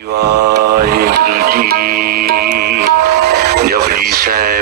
ਵਾਹਿਗੁਰੂ ਜੀ ਜਪਜੀ ਸਾਹਿਬ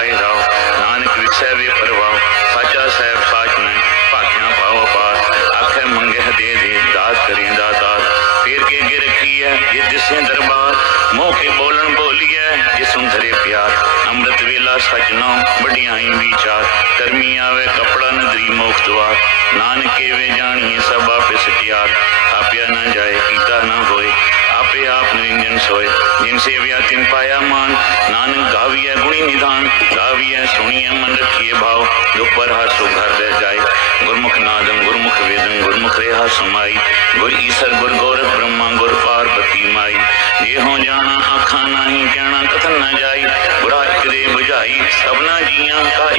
ਹੁਕਮ ਚਲਾਏ ਰਾਓ ਨਾਨਕ ਵਿਖਸੈ ਵੇ ਪਰਵਾਓ ਸਾਚਾ ਸਾਹਿਬ ਸਾਚ ਨੇ ਭਾਖਿਆਂ ਪਾਓ ਪਾਰ ਆਖੇ ਮੰਗੇ ਦੇ ਦੇ ਦਾਤ ਕਰੇ ਦਾਤਾਰ ਫੇਰ ਕੇ ਅੱਗੇ ਰੱਖੀ ਹੈ ਜੇ ਦਿਸੇ ਦਰਬਾਰ ਮੋਹ ਕੇ ਬੋਲਣ ਬੋਲੀਐ ਜੇ ਸੁੰਦਰੇ ਪਿਆਰ ਅੰਮ੍ਰਿਤ ਵੇਲਾ ਸਚ ਨੋ ਵਡਿਆਈ ਵਿਚਾਰ ਕਰਮੀ ਆਵੇ ਕਪੜਾ ਨਦਰੀ ਮੋਖ ਦਵਾਰ ਨਾਨਕੇ ਵੇ ਜਾਣੀਏ ਸਭ ਆਪੇ ਸਚਿਆਰ ਆਪਿਆ ਨਾ ਜਾਏ ਕੀਤਾ ਨਾ ਹੋਏ سبنا جیاں کا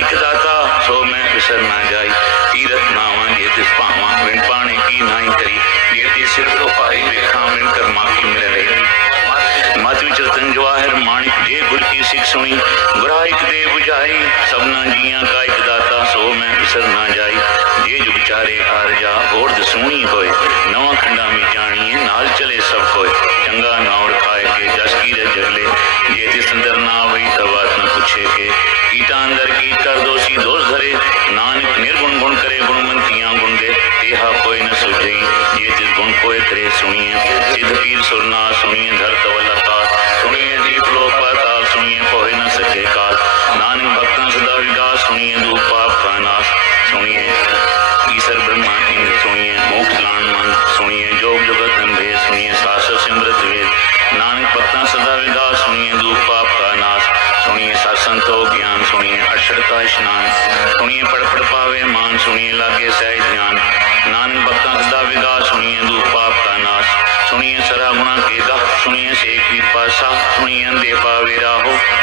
جائی۔ تی راوا سے پروفائل ریکامند معافی ملے مت رتن جواہر مانک دے گل کی سکھ سنی۔ براہک دے بجائی سبنا جیاں کا ایک داتا، سو میں بسر نہ جائی۔ جے جو بچارے آر جا اور سونی ہوئے۔ نواں کھنڈا میں جانیے نال چلے سب کوئے چنگا ناوڑ کھائے کے، جس کی جے تس اندر نہ ہوئی تو بات نہ پوچھے کے۔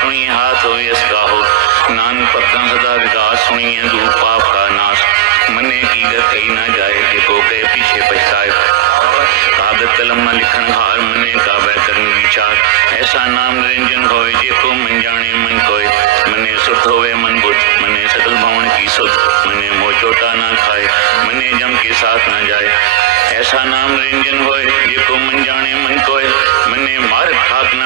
ہوئی ہاتھ ہوا ہو نان پکا سدا وداس مئی دھو پاپ کا ناس من قید کی جائے جی کو پیچھے پیسائے آدت کلم لکھن ہار من کا نیچار ایسا نام رنجن ہوئے کو منجھانے من کو من سو ہوئے من گن سکل بھون کی سو من مو چوتھا نہ کھائے من جم کے ساتھ نہ جائے ایسا نام رنجن ہوئے یہ کو من جانے من کوئے من نے مار خاک نہ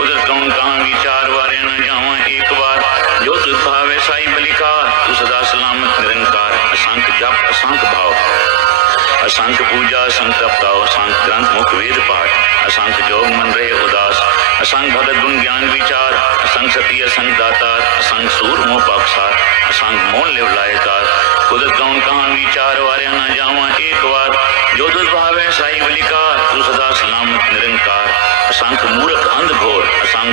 ادھر چار جو سائی ملکا تو سلامت اسانک اسانک پوجا اسانک تپ اسانک مکھ وید پاٹ اسانک جوگ من رہے اداس اسانک بھگت گن گیان ویچار اسانک ستی اسانک داتار اسانک سور مو پاکسار اسانک مون لیو لائکار قدر کون کہاں چار وارے نہ جاؤں ایک وار جو دل بھاوے سائی ملکا تو صدا سلامت نرنکار اسانک مورک اندھ بھور اسان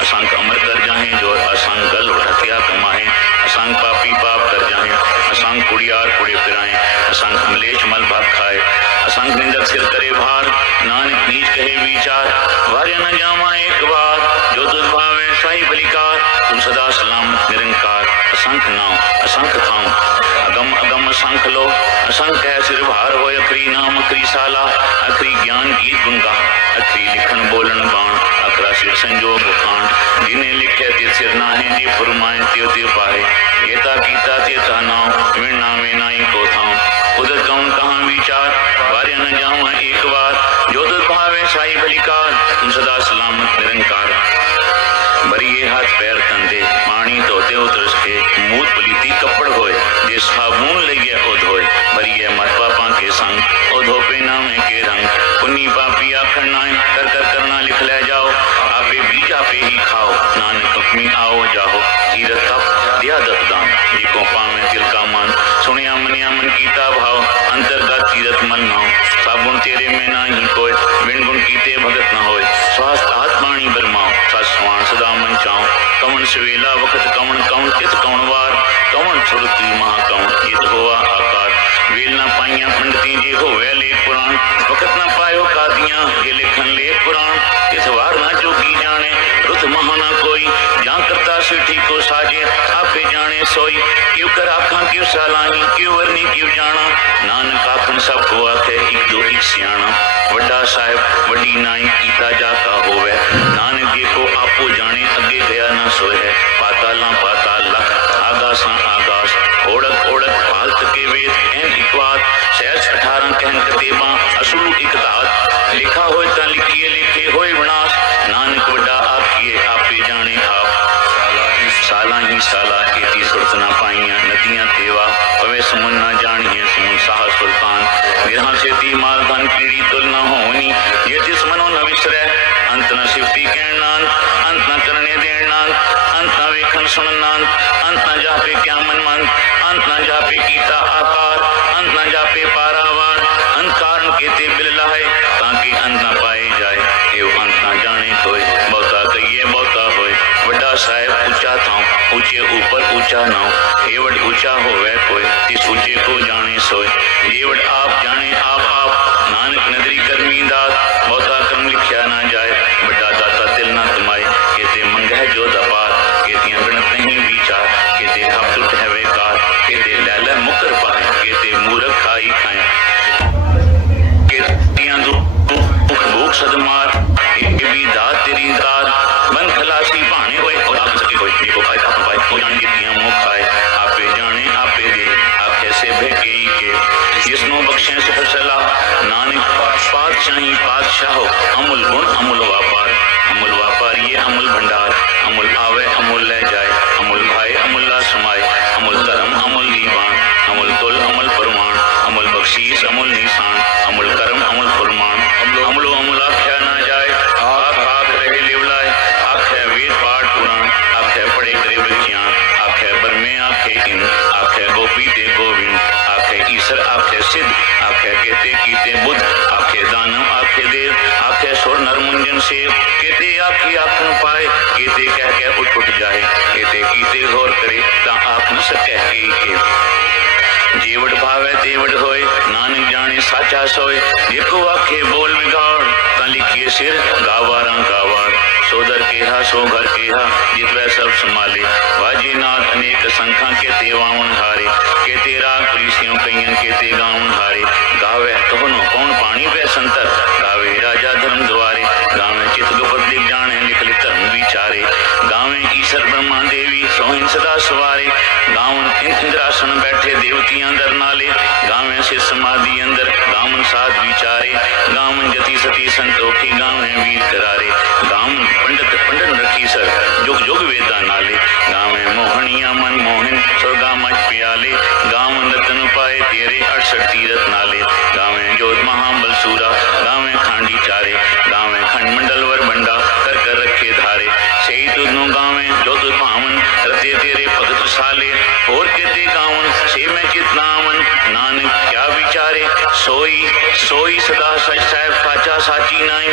اسان امر کر جائیں جو اسان گل اور ہتھیا کمائیں اسان پاپی پاپ کر جائیں اسان کڑیار کڑے پھرائیں اسان ملیش مل باپ کھائے اسان نندر سر کرے بھار نانک نیچ کہے ویچار واریا نہ جامائیں سنگ ہے صرف ہر ہوئے اکری نام، اکری سالا اکری گیان، گیت گنگا، اکری لکھن، بولن بان اکرا سر سنجوگ خان جنہیں لکھے تے سر ناہیں دی فرمائیں تے تے پاہے یہ تا کیتا تے تا ناؤ ورنہ میں جاہو گیرت تپ دیا دس دان۔ جیکو پاویں تلکا من، سنیا منیا من کیتا بھاو انترگت گیرت من ناو صابن تیرے میں نہ ہی کوئے۔ گن گن کیتے بھگت نہ ہوئے۔ سواست آتمانی برماؤ۔ سچ سوان صدا من چاؤں کون سویلا وقت کون کون کت کون وار۔ کون چھڑتی مہا کون یہ ہوا آکار۔ ویل نہ پائیاں پنڈتی جی ہو ویلے قرآن وقت نہ پائیو قادیاں یہ لکھن لے قرآن اس وار نہ جو کی جانے۔ رت مہانا کوئی۔ سٹھی کو ساجے، آپ جانے سوئی۔ کیوں کر آکھاں کیوں سالانی؟ کیوں ورنی کیوں جانا؟ نان آکھن سب کو آتے ایک دو ایک سیانا۔ وڈا صاحب، وڈی نائی کیتا جا کا ہوئے نان دے کو آپو جانے، اگے گیا نہ سوئے۔ پاتالاں پاتالاں آگاساں آگاس۔ اوڑک اوڑک پالت کے وید این اکوات سیر اٹھاراں کہن کتے ماں، اصول اکتات لکھا ہوئے تاں لکھئے لکھے ہوئے وناس۔ نو یہ وٹ اونچا ہو ویس اونچے کو جانے سوئے یہ وٹ آپ جانے آپ نانک ندری کر میند آتا نا سو در ہا سو گھر سنبھالے واج ناخن سن بیٹھے دیوتی اندر نالے گاویں سے سمادی اندر گامن ساتھ بیچارے گامن جتی ستی سنتو جی ناچی نائیں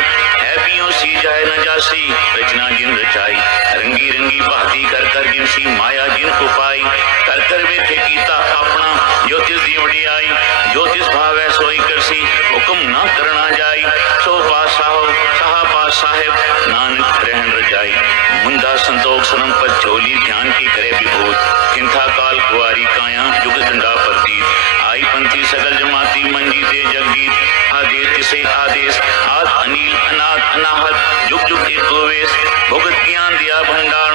ایبیوں سی جائے نجاسی رچنا جن رچائی رنگی رنگی بھاتی کر کر جن سی مایا جن کو پائی۔ کر کر وے تھے کیتا اپنا۔ جو تس دی وڈی آئی۔ جو تس بھاوے سوئی کرسی۔ حکم نہ کرنا جائی۔ سو پاس صاحب صاحب پاس صاحب نانک رہن رجائی۔ مندہ سنتوک سنم پر چھولی دھیان کی کرے بھی بھوت۔ کنتھا کال کواری کائیاں جگ دنڈا پرتی آئی پنتھی سگل جماعتی منجی دے جگ آدیش آد ان دیا بھنڈار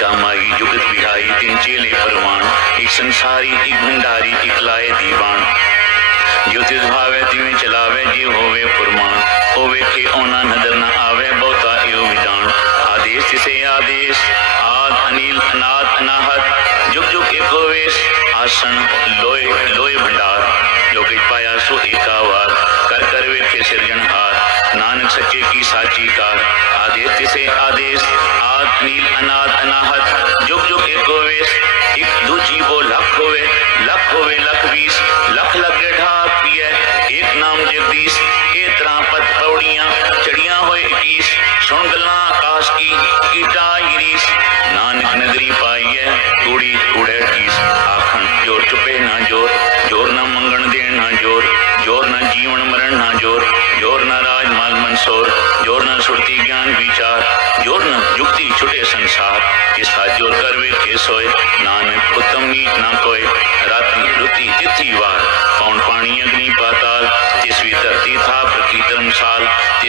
کا مائی جائی تین چیلے پر چلاو ویک نظر نہ آدیشے آدیش آد انت ناحت جگ جیش آسن لوئے بھنڈار جو بھی پایا سو ایک وات کر وے کے سرجن ہاتھ سچے کی ساچی کا آدھے تسے آدیس؟ آت نیل انات اناہت، جگ جگ ایک ہوئیس ایک دو جیبو لکھ ہوئے لکھ ہوئے لکھ بیس، لکھ لگ ڈھا پیے ایک نام جگدیس، اے پت پوڑیاں، چڑیاں ہوئے اکیس سنگلاں آکاش کی کیٹا گریس نانک نگری پائیے، توڑی کوڑے ٹیس آکھن جور چپے نہ جور جور نہ منگن دین نہ جور۔ چھار سو نانک اتم گیت نہاتی روتی تیار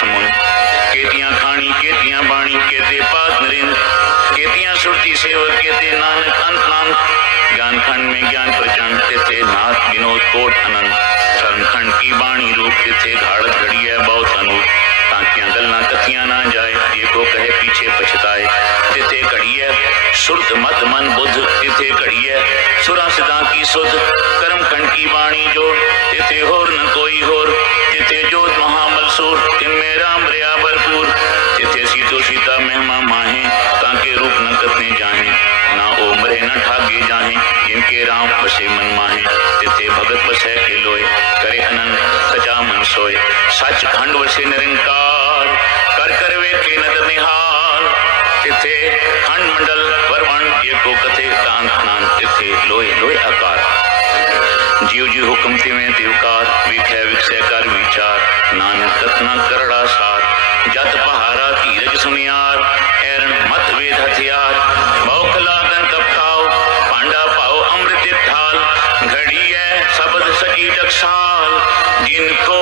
سمون۔ کیتیاں کھانی کیتیاں بانی کیتے پات نرند کیتیاں سرتی سیوت کیتے نانک انت نانک گیان کھنڈ میں گیان پرچنڈ تیتے نات گنود کوٹ انند شرم کھنڈ کی بانی روپ تیتے گھاڑت گھڑی ہے بہت انوپ تاکیاں گل نہ کتیاں نہ جائے، یہ کو کہے پیچھے پچھتائے۔ تیتے کڑی ہے سرت مت من بدھ۔ تیتے کڑی ہے سرا سدا کی سدھ۔ کرم کھنڈ کی بانی جو تیتے ہور نہ کوئی ہور۔ تیتے جوت مہا ماہیں روپ نی جائیں نہ وہ مرنا ٹھاگے جاہیں، جن کے رام وسے من ماہے جتنے لوئ کرے انچا من سوئے۔ سچ کھنڈ وشے نرنکار que